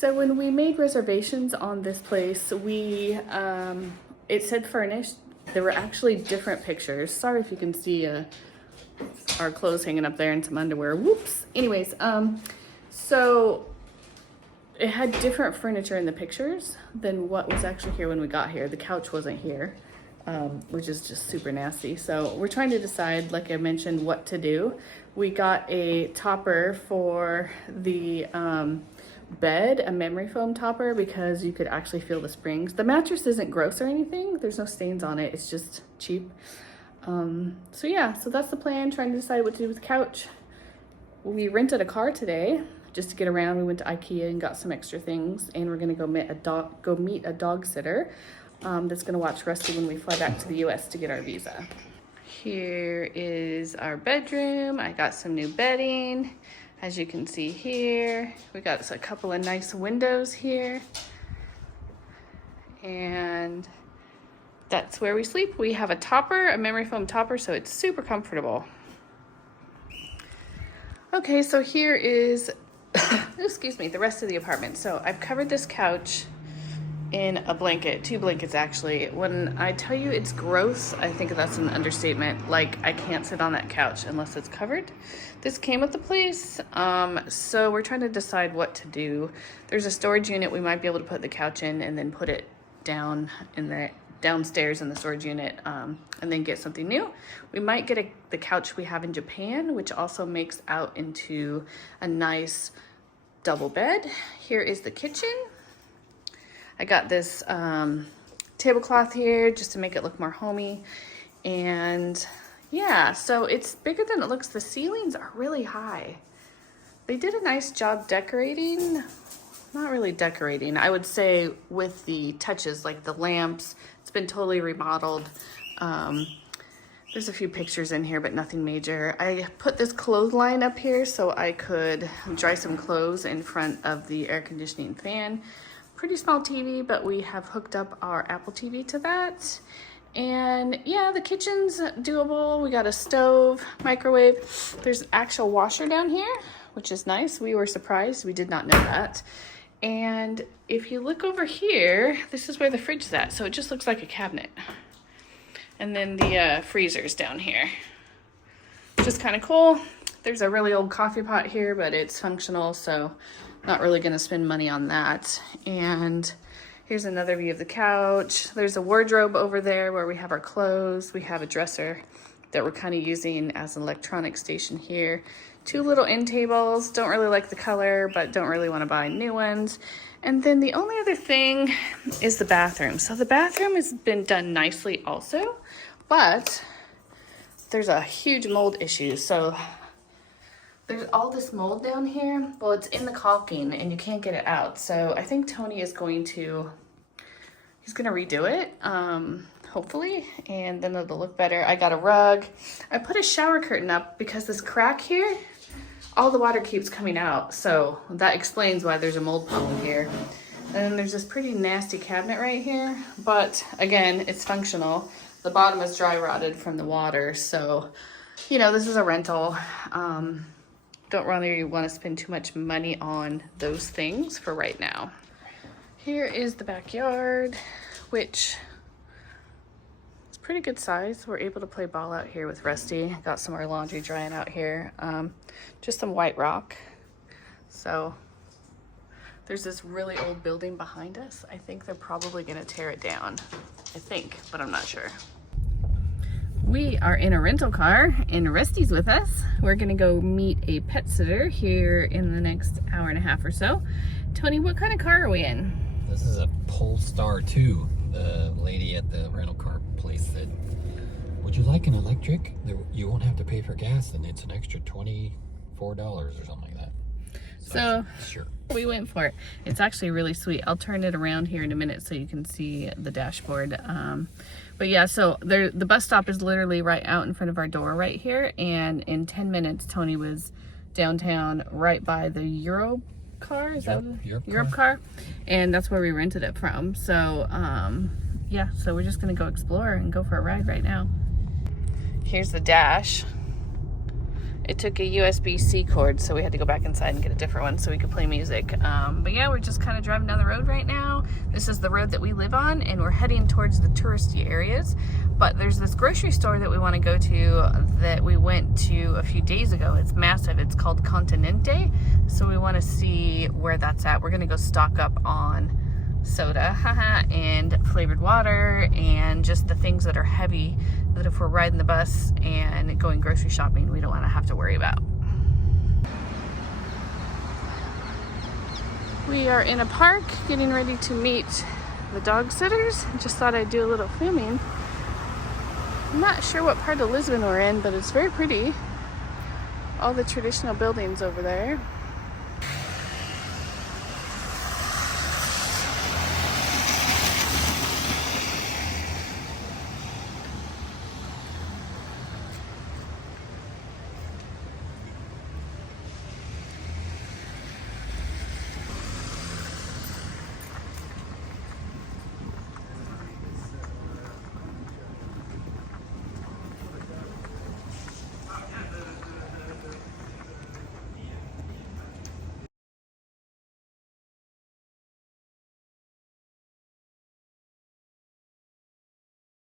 So when we made reservations on this place, it said furnished. There were actually different pictures. Sorry if you can see our clothes hanging up there and some underwear. Whoops. Anyways, so it had different furniture in the pictures than what was actually here when we got here. The couch wasn't here, which is just super nasty. So we're trying to decide, like I mentioned, what to do. We got a topper for the bed, a memory foam topper, because you could actually feel the springs. The mattress isn't gross or anything. There's no stains on it. It's just cheap. So yeah, so that's the plan, trying to decide what to do with the couch. We rented a car today just to get around. We went to IKEA and got some extra things, and we're gonna go meet a dog sitter that's gonna watch Rusty when we fly back to the US to get our visa. Here is our bedroom. I got some new bedding. As you can see here, we got a couple of nice windows here. And that's where we sleep. We have a topper, a memory foam topper, so it's super comfortable. Okay, so here is, excuse me, the rest of the apartment. So I've covered this couch in a blanket, 2 blankets actually. When I tell you it's gross, I think that's an understatement. Like, I can't sit on that couch unless it's covered. This came with the place, so we're trying to decide what to do. There's a storage unit we might be able to put the couch in and then put it down in the downstairs in the storage unit, and then get something new. We might get the couch we have in Japan, which also makes out into a nice double bed. Here is the kitchen. I got this tablecloth here just to make it look more homey. And yeah, so it's bigger than it looks. The ceilings are really high. They did a nice job decorating. Not really decorating, I would say, with the touches, like the lamps. It's been totally remodeled. There's a few pictures in here, but nothing major. I put this clothesline up here so I could dry some clothes in front of the air conditioning fan. Pretty small TV, but we have hooked up our Apple TV to that. And yeah, the kitchen's doable. We got a stove, microwave. There's an actual washer down here, which is nice. We were surprised. We did not know that. And if you look over here, this is where the fridge is at. So it just looks like a cabinet. And then the freezer's down here, which is kind of cool. There's a really old coffee pot here, but it's functional, so not really gonna spend money on that. And here's another view of the couch. There's a wardrobe over there where we have our clothes. We have a dresser that we're kind of using as an electronic station here. 2 little end tables. Don't really like the color, but don't really want to buy new ones. And then the only other thing is the bathroom. So the bathroom has been done nicely also, but there's a huge mold issue. So there's all this mold down here. Well, it's in the caulking and you can't get it out. So I think Tony is going to, he's gonna redo it, hopefully, and then it'll look better. I got a rug. I put a shower curtain up because this crack here, all the water keeps coming out. So that explains why there's a mold problem here. And then there's this pretty nasty cabinet right here, but again, it's functional. The bottom is dry rotted from the water. So, you know, this is a rental. Don't really want to spend too much money on those things for right now. Here is the backyard, which is pretty good size. We're able to play ball out here with Rusty. Got some of our laundry drying out here. Just some white rock. So there's this really old building behind us. I think they're probably gonna tear it down. I think, but I'm not sure. We are in a rental car and Rusty's with us. We're gonna go meet a pet sitter here in the next hour and a half or so. Tony, what kind of car are we in? This is a Polestar 2. The lady at the rental car place said, would you like an electric? You won't have to pay for gas, and it's an extra $24 or something like that. So sure, we went for it. It's actually really sweet. I'll turn it around here in a minute so you can see the dashboard. But yeah, so the bus stop is literally right out in front of our door right here. And in 10 minutes, Tony was downtown right by the Europe car. Is that Europe car? And that's where we rented it from. So yeah, so we're just gonna go explore and go for a ride right now. Here's the dash. it took a USB-C cord, so we had to go back inside and get a different one so we could play music. But yeah, we're just kind of driving down the road right now. This is the road that we live on, and we're heading towards the touristy areas. But there's this grocery store that we want to go to that we went to a few days ago. It's massive. It's called Continente. So we want to see where that's at. We're going to go stock up on soda and flavored water and just the things that are heavy that if we're riding the bus and going grocery shopping, we don't want to have to worry about. We are in a park getting ready to meet the dog sitters. Just thought I'd do a little filming. I'm not sure what part of Lisbon we're in, but it's very pretty. All the traditional buildings over there.